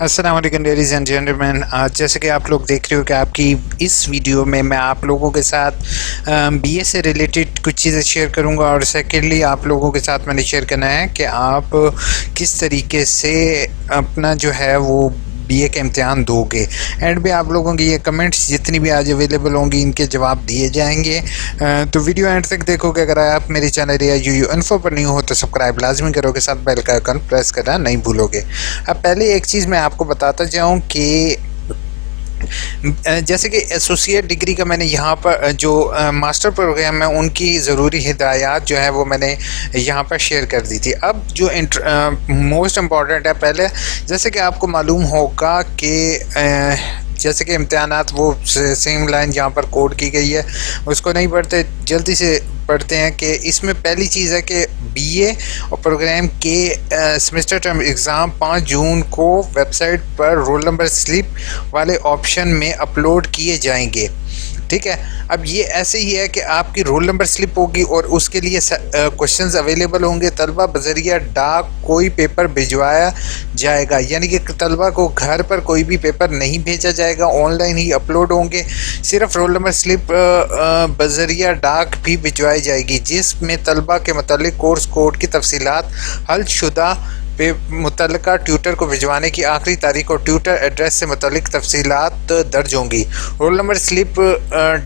अस्सलाम वालेकुम ladies and gentleman. आज जैसे कि आप लोग देख रहे हो कि आपकी इस वीडियो में मैं आप लोगों के साथ बीए से रिलेटेड कुछ चीज़ें शेयर करूंगा और सेकेंडली आप लोगों के साथ मैंने शेयर करना है कि आप किस तरीके से अपना जो है वो बीए का इम्तिहान दोगे। एंड में आप लोगों की ये कमेंट्स जितनी भी आज अवेलेबल होंगी इनके जवाब दिए जाएंगे। तो वीडियो एंड तक देखोगे। अगर आप मेरे चैनल AIOUINFOO पर नहीं हो तो सब्सक्राइब लाजमी करोगे, साथ बेल का आइकन प्रेस करना नहीं भूलोगे। अब पहले एक चीज़ मैं आपको बताता जाऊं कि जैसे कि एसोसिएट डिग्री का मैंने यहाँ पर जो मास्टर प्रोग्राम है उनकी ज़रूरी हिदायत जो है वो मैंने यहाँ पर शेयर कर दी थी। अब जो मोस्ट इम्पॉर्टेंट है, पहले जैसे कि आपको मालूम होगा कि जैसे कि इम्तहानात वो सेम लाइन जहाँ पर कोड की गई है उसको नहीं पढ़ते, जल्दी से पढ़ते हैं कि इसमें पहली चीज़ है कि बीए और प्रोग्राम के सेमेस्टर टर्म एग्ज़ाम 5 जून को वेबसाइट पर रोल नंबर स्लिप वाले ऑप्शन में अपलोड किए जाएंगे। ठीक है, अब ये ऐसे ही है कि आपकी रोल नंबर स्लिप होगी और उसके लिए क्वेश्चंस अवेलेबल होंगे। तलबा बजरिया डाक कोई पेपर भिजवाया जाएगा, यानी कि तलबा को घर पर कोई भी पेपर नहीं भेजा जाएगा, ऑनलाइन ही अपलोड होंगे। सिर्फ रोल नंबर स्लिप बजरिया डाक भी भिजवाई जाएगी जिसमें तलबा के मतलब कोर्स कोड की तफसीलात हल शुदा पे मुतल्लिका ट्यूटर को भिजवाने की आखिरी तारीख और ट्यूटर एड्रेस से मुतल्लिक तफसीलात दर्ज होंगी। रोल नंबर स्लिप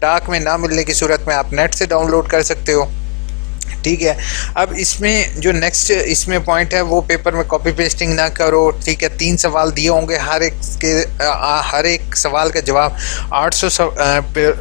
डाक में ना मिलने की सूरत में आप नेट से डाउनलोड कर सकते हो। ठीक है, अब इसमें जो नेक्स्ट इसमें पॉइंट है वो पेपर में कॉपी पेस्टिंग ना करो। ठीक है, 3 सवाल दिए होंगे, हर एक सवाल का जवाब 800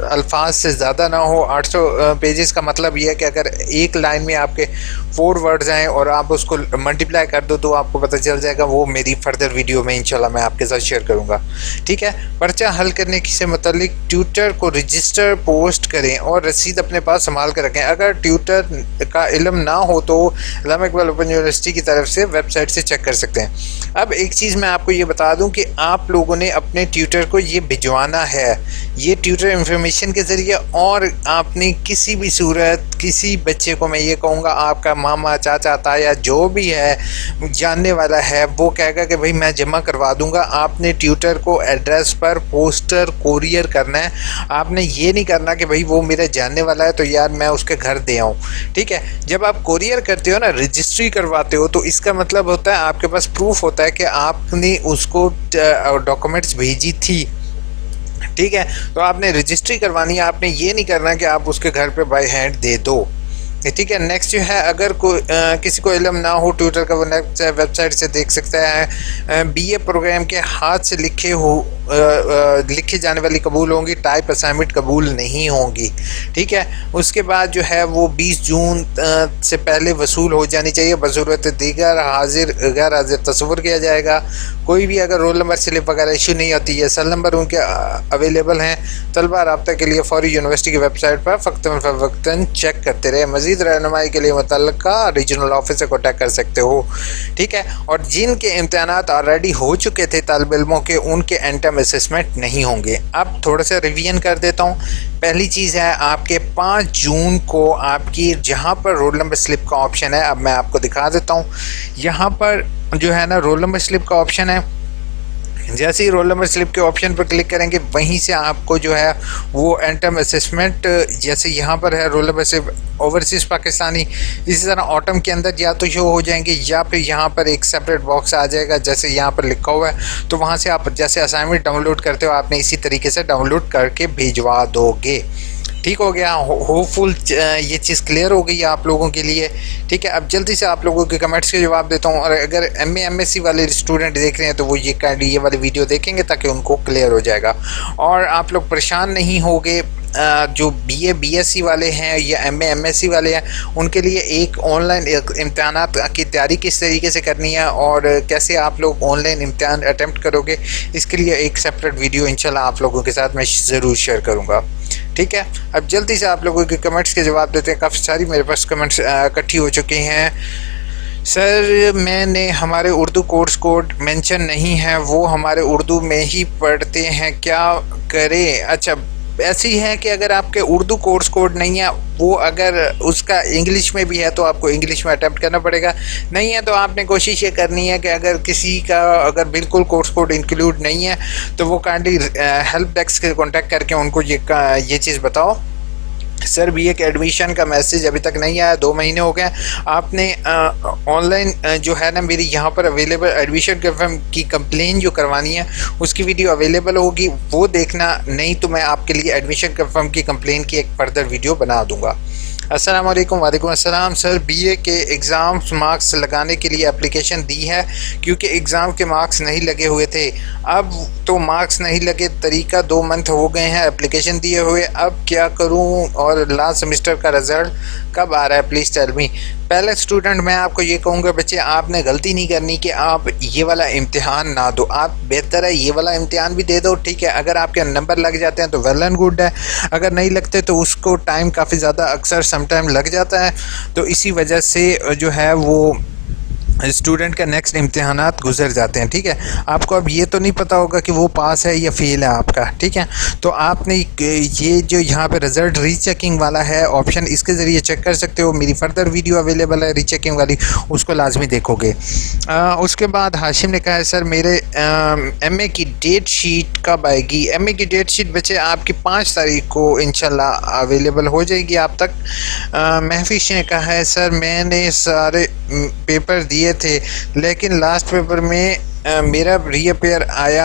अल्फाज से ज़्यादा ना हो। 800 पेजेस का मतलब ये है कि अगर एक लाइन में आपके 4 वर्ड्स आएँ और आप उसको मल्टीप्लाई कर दो तो आपको पता चल जाएगा। वो मेरी फर्दर वीडियो में इंशाल्लाह मैं आपके साथ शेयर करूँगा। ठीक है, पर्चा हल करने से मुतल्लिक ट्यूटर को रजिस्टर पोस्ट करें और रसीद अपने पास संभाल कर रखें। अगर ट्यूटर का इल्म ना हो तो अल्लामा इकबाल ओपन यूनिवर्सिटी की तरफ से वेबसाइट से चेक कर सकते हैं। अब एक चीज़ मैं आपको ये बता दूं कि आप लोगों ने अपने ट्यूटर को ये भिजवाना है, ये ट्यूटर इंफॉर्मेशन के ज़रिए। और आपने किसी भी सूरत किसी बच्चे को मैं ये कहूँगा, आपका मामा चाचा ताया जो भी है जानने वाला है वो कहेगा कि भाई मैं जमा करवा दूंगा, आपने ट्यूटर को एड्रेस पर पोस्टर कोरियर करना है। आपने ये नहीं करना कि भाई वो मेरा जानने वाला है तो यार मैं उसके घर दे आऊँ। ठीक है, जब आप कोरियर करते हो ना, रजिस्ट्री करवाते हो, तो इसका मतलब होता है आपके पास प्रूफ होता है कि आपने उसको डॉक्यूमेंट्स भेजी थी। ठीक है, तो आपने रजिस्ट्री करवानी है, आपने ये नहीं करना कि आप उसके घर पे बाय हैंड दे दो। ठीक है, नेक्स्ट जो है, अगर किसी को इल्म ना हो ट्यूटर का, वो नेक्स्ट वेबसाइट से देख सकता है। बीए प्रोग्राम के हाथ से लिखे जाने वाली कबूल होंगी, टाइप असाइनमेंट कबूल नहीं होंगी। ठीक है, उसके बाद जो है वो 20 जून से पहले वसूल हो जानी चाहिए। बज़ूरत दीगर हाजिर गैर हाजिर तस्वुर किया जाएगा। कोई भी अगर रोल नंबर स्लिप वगैरह इशू नहीं होती है, सेल नंबर उनके अवेलेबल हैं। तलबा रब्ता के लिए फौरी यूनिवर्सिटी की वेबसाइट पर वक्तन चेक करते रहे। मज़ीद रहनुमाई के लिए मुतल्लिका रीजनल ऑफिस से कॉन्टैक्ट कर सकते हो। ठीक है, और जिनके इम्तहानात ऑलरेडी हो चुके थे तालिब इल्मों के, उनके एंटम असेसमेंट नहीं होंगे। अब थोड़ा सा रिवीजन कर देता हूँ। पहली चीज़ है, आपके 5 जून को आपकी जहाँ पर रोल नंबर स्लिप का ऑप्शन है, अब मैं आपको दिखा देता हूँ। यहाँ पर जो है ना रोल नंबर स्लिप का ऑप्शन है, जैसे ही रोल नंबर स्लिप के ऑप्शन पर क्लिक करेंगे वहीं से आपको जो है वो एंटम असेसमेंट, जैसे यहाँ पर है roll number slip overseas Pakistani, इसी तरह ऑटम के अंदर या तो शो हो जाएंगे या फिर यहाँ पर एक सेपरेट बॉक्स आ जाएगा जैसे यहाँ पर लिखा हुआ है। तो वहाँ से आप जैसे असाइनमेंट डाउनलोड करते हो आपने इसी तरीके से डाउनलोड करके भिजवा दोगे। ठीक हो गया, होपफुल ये चीज़ क्लियर हो गई आप लोगों के लिए। ठीक है, अब जल्दी से आप लोगों के कमेंट्स के जवाब देता हूँ। और अगर MA MSc वाले स्टूडेंट देख रहे हैं तो वो ये वाली वीडियो देखेंगे ताकि उनको क्लियर हो जाएगा और आप लोग परेशान नहीं होगे। जो BA BSc वाले हैं या MA MSc वाले हैं उनके लिए एक ऑनलाइन इम्तहानात की तैयारी किस तरीके से करनी है और कैसे आप लोग ऑनलाइन इम्तहान अटैम्प्ट करोगे, इसके लिए एक सेपरेट वीडियो इंशाल्लाह आप लोगों के साथ मैं ज़रूर शेयर करूँगा। ठीक है, अब जल्दी से आप लोगों के कमेंट्स के जवाब देते हैं। काफ़ी सारी मेरे पास कमेंट्स इकट्ठी हो चुकी हैं। सर मैंने हमारे उर्दू कोर्स कोड मेंशन नहीं है, वो हमारे उर्दू में ही पढ़ते हैं, क्या करें? अच्छा, ऐसी है कि अगर आपके उर्दू कोर्स कोड नहीं है, वो अगर उसका इंग्लिश में भी है तो आपको इंग्लिश में अटेम्प्ट करना पड़ेगा। नहीं है तो आपने कोशिश ये करनी है कि अगर किसी का अगर बिल्कुल कोर्स कोड इंक्लूड नहीं है तो वो काइंडली हेल्प डेस्क से कॉन्टैक्ट करके उनको ये चीज़ बताओ, सर बीए के एडमिशन का मैसेज अभी तक नहीं आया, 2 महीने हो गए। आपने ऑनलाइन जो है ना मेरी यहाँ पर अवेलेबल एडमिशन कंफर्म की कंप्लेन जो करवानी है उसकी वीडियो अवेलेबल होगी, वो देखना। नहीं तो मैं आपके लिए एडमिशन कंफर्म की कंप्लेन की एक फर्दर वीडियो बना दूंगा। अस्सलाम वालेकुम। वालेकुम अस्सलाम। सर बीए के एग्ज़ाम्स मार्क्स लगाने के लिए एप्लीकेशन दी है, क्योंकि एग्ज़ाम के मार्क्स नहीं लगे हुए थे। अब तो मार्क्स नहीं लगे, तरीका 2 मंथ हो गए हैं एप्लीकेशन दिए हुए, अब क्या करूं? और लास्ट सेमेस्टर का रिज़ल्ट कब आ रहा है, प्लीज़ टेल मी। पहले स्टूडेंट मैं आपको ये कहूँगा बच्चे, आपने गलती नहीं करनी कि आप ये वाला इम्तिहान ना दो। आप बेहतर है ये वाला इम्तिहान भी दे दो, ठीक है। अगर आपके नंबर लग जाते हैं तो वेल एंड गुड है, अगर नहीं लगते तो उसको टाइम काफ़ी ज़्यादा अक्सर समटाइम लग जाता है। तो इसी वजह से जो है वो स्टूडेंट का नेक्स्ट इम्तिहानात गुजर जाते हैं, ठीक है। आपको अब ये तो नहीं पता होगा कि वो पास है या फेल है आपका, ठीक है। तो आपने ये जो यहाँ पे रिज़ल्ट रीचेकिंग वाला है ऑप्शन, इसके ज़रिए चेक कर सकते हो। मेरी फर्दर वीडियो अवेलेबल है रीचेकिंग वाली, उसको लाजमी देखोगे। उसके बाद हाशिम ने कहा है सर मेरे एमए की डेट शीट कब आएगी? एमए की डेट शीट बच्चे आपकी 5 तारीख को इंशाल्लाह अवेलेबल हो जाएगी आप तक। महफिश ने कहा है सर मैंने सारे पेपर दिए थे लेकिन लास्ट पेपर में मेरा रीअपेयर आया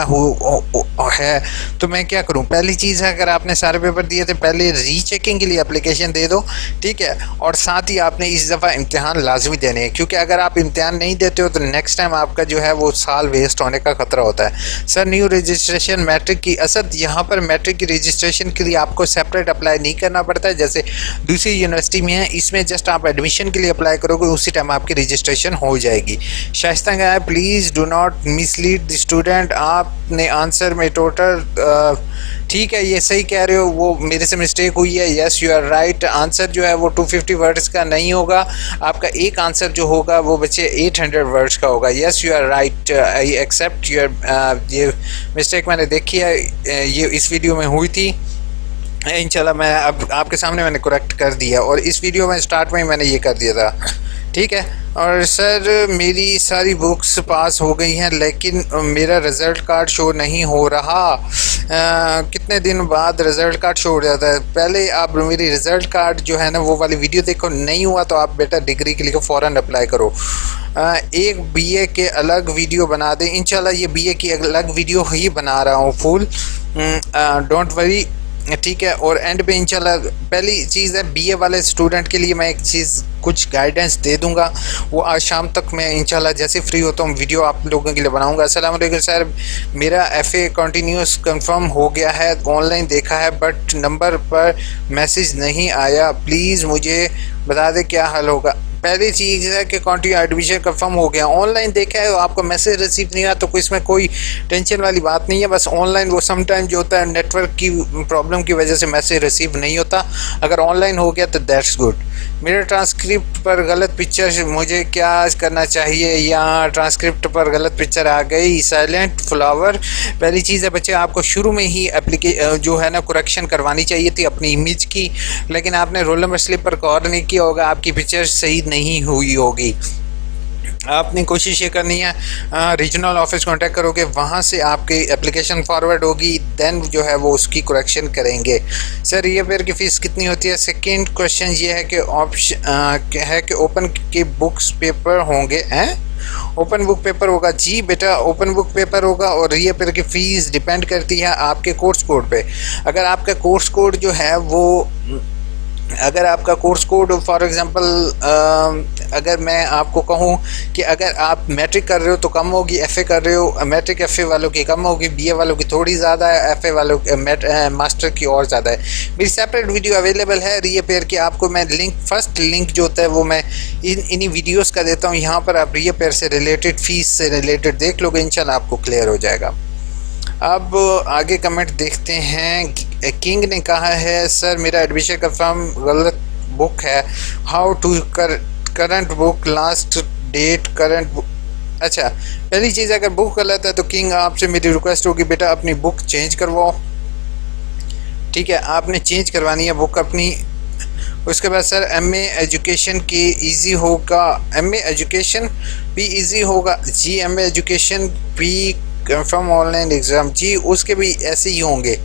है, तो मैं क्या करूं? पहली चीज़ है, अगर आपने सारे पेपर दिए थे पहले रीचेकिंग के लिए एप्लीकेशन दे दो, ठीक है। और साथ ही आपने इस दफ़ा इम्तिहान लाजमी देने हैं, क्योंकि अगर आप इम्तिहान नहीं देते हो तो नेक्स्ट टाइम आपका जो है वो साल वेस्ट होने का ख़तरा होता है। सर न्यू रजिस्ट्रेशन मैट्रिक की असद, यहाँ पर मैट्रिक की रजिस्ट्रेशन के लिए आपको सेपरेट अप्लाई नहीं करना पड़ता है जैसे दूसरी यूनिवर्सिटी में है। इसमें जस्ट आप एडमिशन के लिए अप्लाई करोगे, उसी टाइम आपकी रजिस्ट्रेशन हो जाएगी। शाइस्ता का है please do not mislead the student. आपने आंसर में टोटल ठीक है, ये सही कह रहे हो, वो मेरे से मिस्टेक हुई है। Yes you are right. Answer जो है वो 250 वर्ड्स का नहीं होगा, आपका एक आंसर जो होगा वो बच्चे 800 वर्ड्स का होगा। Yes you are right, I accept your ये मिस्टेक मैंने देखी है, ये इस वीडियो में हुई थी। इंशाल्लाह मैं अब आपके सामने मैंने करेक्ट कर दिया, और इस वीडियो में स्टार्ट में ही मैंने ये कर दिया था, ठीक है। और सर मेरी सारी बुक्स पास हो गई हैं लेकिन मेरा रिज़ल्ट कार्ड शो नहीं हो रहा, कितने दिन बाद रिज़ल्ट कार्ड शो हो जाता है? पहले आप मेरी रिज़ल्ट कार्ड जो है ना वो वाली वीडियो देखो, नहीं हुआ तो आप बेटा डिग्री के लिए फ़ौरन अप्लाई करो। एक बीए के अलग वीडियो बना दें, इंशाल्लाह ये बीए की अलग वीडियो ही बना रहा हूँ फुल, डोंट वरी, ठीक है। और एंड पे इंशाल्लाह पहली चीज़ है बीए वाले स्टूडेंट के लिए मैं एक चीज़ कुछ गाइडेंस दे दूंगा, वो आज शाम तक मैं इंशाल्लाह जैसे फ्री होता हूँ वीडियो आप लोगों के लिए बनाऊंगा। अस्सलाम वालेकुम सर, मेरा एफए कंटिन्यूस कंफर्म हो गया है, ऑनलाइन देखा है बट नंबर पर मैसेज नहीं आया, प्लीज़ मुझे बता दे क्या हल होगा। पहली चीज़ है कि कंटिन्यू एडमिशन कंफर्म हो गया, ऑनलाइन देखा है आपको मैसेज रिसीव नहीं हुआ तो कोई इसमें कोई टेंशन वाली बात नहीं है। बस ऑनलाइन वो समटाइम जो होता है नेटवर्क की प्रॉब्लम की वजह से मैसेज रिसीव नहीं होता, अगर ऑनलाइन हो गया तो दैट्स गुड। मेरे ट्रांसक्रिप्ट पर गलत पिक्चर, मुझे क्या करना चाहिए? यहाँ ट्रांसक्रिप्ट पर गलत पिक्चर आ गई, साइलेंट फ्लावर। पहली चीज़ है बच्चे आपको शुरू में ही जो है ना करेक्शन करवानी चाहिए थी अपनी इमेज की, लेकिन आपने रोल नंबर स्लिप पर गौर नहीं किया होगा, आपकी पिक्चर सही नहीं हुई होगी। आपने कोशिश ये करनी है रीजनल ऑफिस कांटेक्ट करोगे, वहाँ से आपकी एप्लीकेशन फॉरवर्ड होगी, देन जो है वो उसकी करेक्शन करेंगे। सर ये पेयर की फ़ीस कितनी होती है? सेकंड क्वेश्चन ये है कि ऑप्शन है कि ओपन के बुक्स पेपर होंगे हैं, ओपन बुक पेपर होगा? जी बेटा ओपन बुक पेपर होगा, और री पेयर की फ़ीस डिपेंड करती है आपके कोर्स कोड पे। अगर आपका कोर्स कोड जो है वो, अगर आपका कोर्स कोड फॉर एग्ज़ाम्पल अगर मैं आपको कहूँ कि अगर आप मैट्रिक कर रहे हो तो कम होगी, एफ़ए कर रहे हो मैट्रिक एफ़ए वालों की कम होगी, बीए वालों की थोड़ी ज़्यादा है, एफ़ए वालों मास्टर की और ज़्यादा है। मेरी सेपरेट वीडियो अवेलेबल है रीअपेयर की, आपको मैं लिंक फर्स्ट लिंक जो होता है वो मैं इन्हीं वीडियोज़ का देता हूँ, यहाँ पर आप रीअपेयर से रिलेटेड फ़ीस से रिलेटेड देख लोगे, इंशाल्लाह आपको क्लियर हो जाएगा। अब आगे कमेंट देखते हैं। किंग ने कहा है सर मेरा एडमिशन कंफर्म गलत बुक है, how to current book last date current book. अच्छा पहली चीज़ अगर बुक गलत है तो किंग आपसे मेरी रिक्वेस्ट होगी बेटा अपनी बुक चेंज करवाओ, ठीक है, आपने चेंज करवानी है बुक अपनी। उसके बाद सर एमए एजुकेशन की इजी होगा, एमए एजुकेशन भी इजी होगा जी, एमए एजुकेशन भी कंफर्म ऑनलाइन एग्ज़ाम जी, उसके भी ऐसे ही होंगे।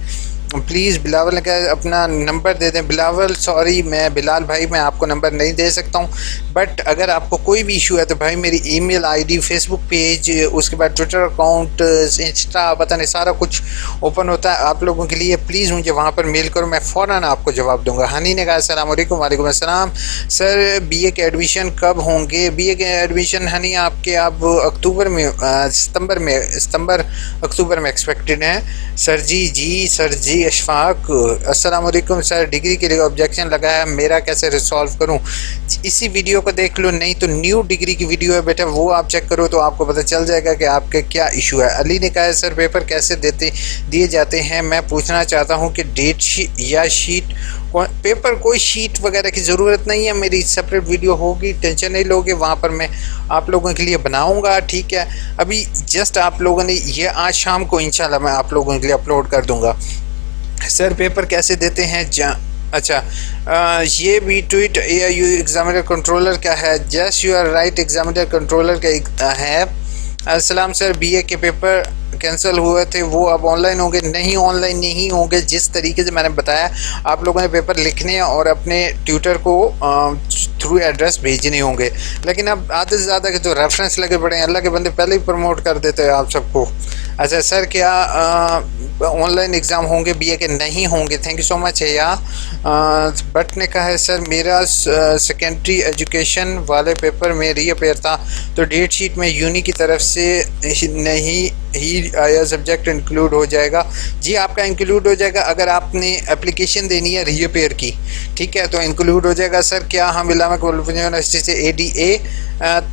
प्लीज़ बिलावल का अपना नंबर दे दें। बिलावल सॉरी, मैं बिलाल भाई मैं आपको नंबर नहीं दे सकता हूँ, बट अगर आपको कोई भी इशू है तो भाई मेरी ईमेल आईडी, फेसबुक पेज, उसके बाद ट्विटर अकाउंट, इंस्टा, पता नहीं सारा कुछ ओपन होता है आप लोगों के लिए। प्लीज़ मुझे वहाँ पर मेल करो, मैं फ़ौरन आपको जवाब दूंगा। हनी ने कहा अस्सलाम वालेकुम। वालेकुम अस्सलाम सर, बीए के एडमिशन कब होंगे? बीए के एडमिशन हनी आपके अब अक्टूबर में, सितंबर अक्टूबर में एक्सपेक्टेड हैं सर जी। जी सर जी। अशफाक अस्सलाम वालेकुम सर, डिग्री के लिए ऑब्जेक्शन लगा है, मेरा कैसे रिसॉल्व करूं? इसी वीडियो को देख लो, नहीं तो न्यू डिग्री की वीडियो है बेटा, वो आप चेक करो तो आपको पता चल जाएगा कि आपके क्या इशू है। अली ने कहा है सर पेपर कैसे दिए जाते हैं, मैं पूछना चाहता हूं कि डेट शीट या शीट पेपर, कोई शीट वगैरह की ज़रूरत नहीं है, मेरी सेपरेट वीडियो होगी, टेंशन नहीं लोगे, वहाँ पर मैं आप लोगों के लिए बनाऊंगा। ठीक है, अभी जस्ट आप लोगों ने ये आज शाम को इंशाल्लाह मैं आप लोगों के लिए अपलोड कर दूंगा। सर पेपर कैसे देते हैं अच्छा, ये भी ट्वीट AIU एग्जामिनर कंट्रोलर का है। Just you are right, examiner controller का है। अस्सलाम सर, बीए के पेपर कैंसिल हुए थे वो अब ऑनलाइन होंगे? नहीं, ऑनलाइन नहीं होंगे। जिस तरीके से मैंने बताया, आप लोगों ने पेपर लिखने हैं और अपने ट्यूटर को थ्रू एड्रेस भेजने होंगे, लेकिन अब आधे से ज़्यादा के जो रेफरेंस लगे पड़े हैं, अल्लाह के बंदे पहले ही प्रमोट कर देते हैं आप सबको। अच्छा सर, क्या ऑनलाइन एग्ज़ाम होंगे बीए के? नहीं होंगे। थैंक यू सो मच है या बट ने कहा है सर मेरा सेकेंडरी एजुकेशन वाले पेपर में रीअपेयर था तो डेट शीट में यूनी की तरफ से नहीं ही आया, सब्जेक्ट इंक्लूड हो जाएगा? जी आपका इंक्लूड हो जाएगा, अगर आपने एप्लीकेशन देनी है रीअपेयर की, ठीक है, तो इंक्लूड हो जाएगा। सर क्या हम इलामा यूनिवर्सिटी से ADA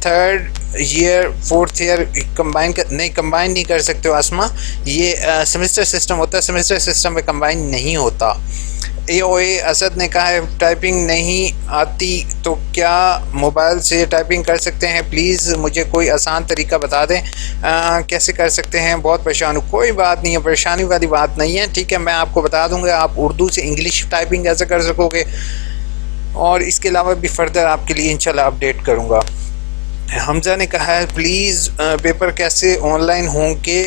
third year fourth year combine नहीं, कंबाइन नहीं कर सकते हो आसमा, ये सेमेस्टर सिस्टम होता है, सेमेस्टर सिस्टम में कंबाइन नहीं होता। AOA असद ने कहा है टाइपिंग नहीं आती तो क्या मोबाइल से टाइपिंग कर सकते हैं? प्लीज़ मुझे कोई आसान तरीका बता दें, कैसे कर सकते हैं, बहुत परेशान हूँ। कोई बात नहीं है, परेशानी वाली बात नहीं है, ठीक है, मैं आपको बता दूंगा आप उर्दू से इंग्लिश टाइपिंग कैसे कर सकोगे, और इसके अलावा भी फर्दर आपके लिए इंशाल्लाह अपडेट करूँगा। हमज़ा ने कहा है प्लीज़ पेपर कैसे ऑनलाइन होंगे,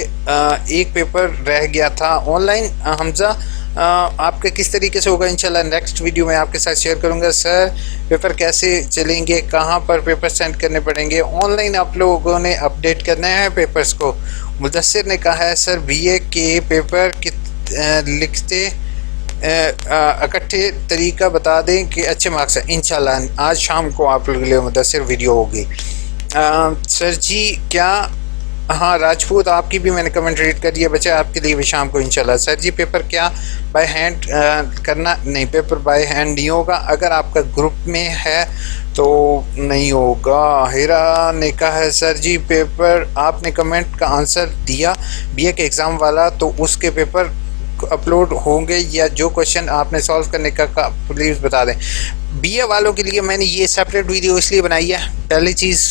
एक पेपर रह गया था ऑनलाइन। हमज़ा आपका किस तरीके से होगा इंशाल्लाह नेक्स्ट वीडियो में आपके साथ शेयर करूंगा। सर पेपर कैसे चलेंगे, कहाँ पर पेपर सेंड करने पड़ेंगे? ऑनलाइन आप लोगों ने अपडेट करना है पेपर्स को। मुदस्सिर ने कहा है सर बीए के पेपर लिखते इकट्ठे तरीका बता दें कि अच्छे मार्क्स हैं। इंशाल्लाह आज शाम को आप लोगों के लिए मुदस्सिर वीडियो होगी। सर जी क्या, हाँ राजपूत आपकी भी मैंने कमेंट रीड कर दिया बच्चे, आपके लिए भी शाम को इंशाल्लाह। सर जी पेपर क्या बाय हैंड करना? नहीं, पेपर बाय हैंड नहीं होगा, अगर आपका ग्रुप में है तो नहीं होगा। हीरा ने कहा है सर जी पेपर आपने कमेंट का आंसर दिया बीए के एग्ज़ाम वाला, तो उसके पेपर अपलोड होंगे या जो क्वेश्चन आपने सॉल्व करने का प्लीज़ बता दें। बीए वालों के लिए मैंने ये सेपरेट वीडियो इसलिए बनाई है, पहली चीज़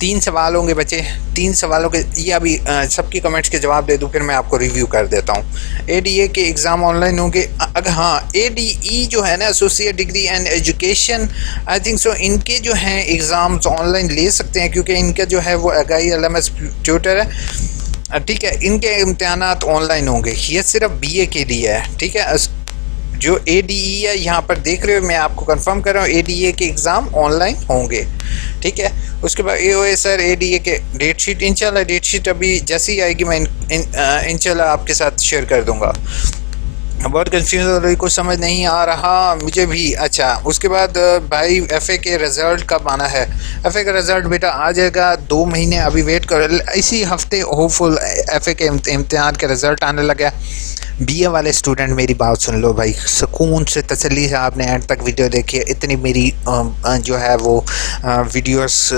3 सवाल होंगे बच्चे, 3 सवालों के ये अभी सबकी कमेंट्स के जवाब दे दूँ फिर मैं आपको रिव्यू कर देता हूँ। ADA के एग्ज़ाम ऑनलाइन होंगे? अगर हाँ ADE जो है ना, associate degree and education, I think so इनके जो हैं एग्ज़ाम्स ऑनलाइन ले सकते हैं, क्योंकि इनका जो है वो AIOU LMS ट्यूटर है, ठीक है, इनके इम्तहानात ऑनलाइन होंगे। ये सिर्फ BA के लिए है, ठीक है। जो ADE है यहाँ पर देख रहे हो, मैं आपको कंफर्म कर रहा हूँ ADA के एग्ज़ाम ऑनलाइन होंगे, ठीक है। उसके बाद AOA सर ADA के डेट शीट, इंशाल्लाह डेट शीट अभी जैसे ही आएगी मैं इंशाल्लाह आपके साथ शेयर कर दूंगा। बहुत कंफ्यूज हो रही, कुछ समझ नहीं आ रहा मुझे भी। अच्छा उसके बाद भाई FA के रिज़ल्ट कब आना है? FA का रिज़ल्ट बेटा आ जाएगा, 2 महीने अभी वेट कर, इसी हफ्ते होपफुल FA के इम्तिहान का रिज़ल्ट आने लगा। BA वाले स्टूडेंट मेरी बात सुन लो भाई, सुकून से तसल्ली से आपने एंड तक वीडियो देखी है, इतनी मेरी जो है वो वीडियोस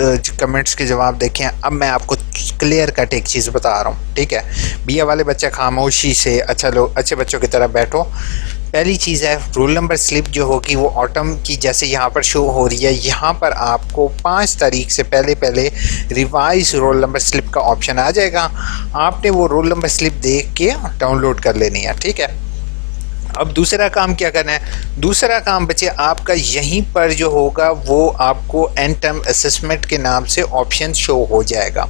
कमेंट्स के जवाब देखे हैं। अब मैं आपको क्लियर कट एक चीज़ बता रहा हूँ, ठीक है। BA वाले बच्चे खामोशी से अच्छे बच्चों की तरह बैठो। पहली चीज़ है रोल नंबर स्लिप जो होगी वो ऑटम की जैसे यहाँ पर शो हो रही है, यहाँ पर आपको 5 तारीख से पहले रिवाइज रोल नंबर स्लिप का ऑप्शन आ जाएगा, आपने वो रोल नंबर स्लिप देख के डाउनलोड कर लेनी है, ठीक है। अब दूसरा काम क्या करना है, दूसरा काम बच्चे आपका यहीं पर जो होगा वो आपको एंड टर्म असेसमेंट के नाम से ऑप्शन शो हो जाएगा।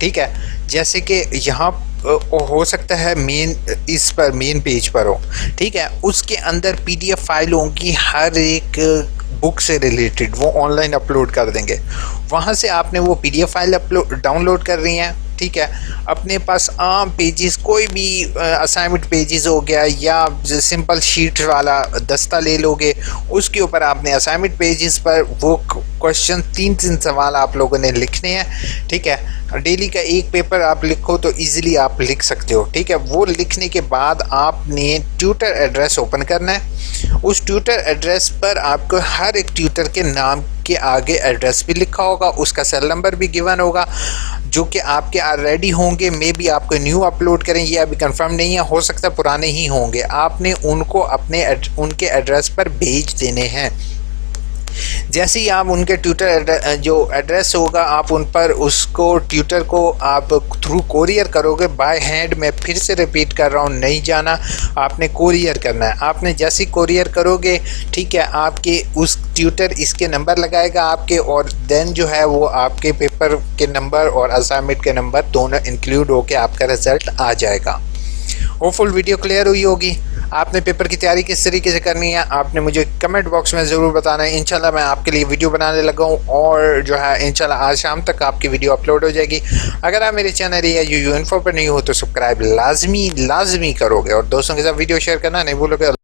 ठीक है, जैसे कि यहाँ हो सकता है मेन इस पर मेन पेज पर हो, ठीक है, उसके अंदर पीडीएफ फाइल होंगी हर एक बुक से रिलेटेड, वो ऑनलाइन अपलोड कर देंगे। वहाँ से आपने वो पीडीएफ फाइल अपलोड डाउनलोड कर रही हैं, ठीक है, अपने पास आम पेजेस कोई भी असाइनमेंट पेजेस हो गया या सिंपल शीट वाला दस्ता ले लोगे, उसके ऊपर आपने असाइनमेंट पेजेस पर वो क्वेश्चन 3-3 सवाल आप लोगों ने लिखने हैं। ठीक है, डेली का एक पेपर आप लिखो तो इजीली आप लिख सकते हो। ठीक है, वो लिखने के बाद आपने ट्यूटर एड्रेस ओपन करना है। उस ट्यूटर एड्रेस पर आपको हर एक ट्यूटर के नाम के आगे एड्रेस भी लिखा होगा, उसका सेल नंबर भी गिवन होगा, जो कि आपके ऑलरेडी होंगे, मे बी आपको न्यू अपलोड करें, ये अभी कंफर्म नहीं है, हो सकता है पुराने ही होंगे। आपने उनको अपने उनके एड्रेस पर भेज देने हैं। जैसे ही आप उनके ट्यूटर जो एड्रेस होगा आप उन पर उसको ट्यूटर को आप थ्रू कोरियर करोगे, बाय हैंड। मैं फिर से रिपीट कर रहा हूँ, नहीं जाना, आपने कोरियर करना है। आपने जैसे कोरियर करोगे, ठीक है, आपके उस ट्यूटर इसके नंबर लगाएगा आपके, और देन जो है वो आपके पेपर के नंबर और असाइनमेंट के नंबर दोनों इंक्लूड होकर आपका रिजल्ट आ जाएगा। होपफुल वीडियो क्लियर हुई होगी। आपने पेपर की तैयारी किस तरीके से करनी है आपने मुझे कमेंट बॉक्स में ज़रूर बताना है। इंशाल्लाह मैं आपके लिए वीडियो बनाने लगा हूँ और जो है इंशाल्लाह आज शाम तक आपकी वीडियो अपलोड हो जाएगी। अगर आप मेरे चैनल AIOU इन्फो पर नहीं हो तो सब्सक्राइब लाजमी करोगे और दोस्तों के साथ वीडियो शेयर करना नहीं भूलोगे।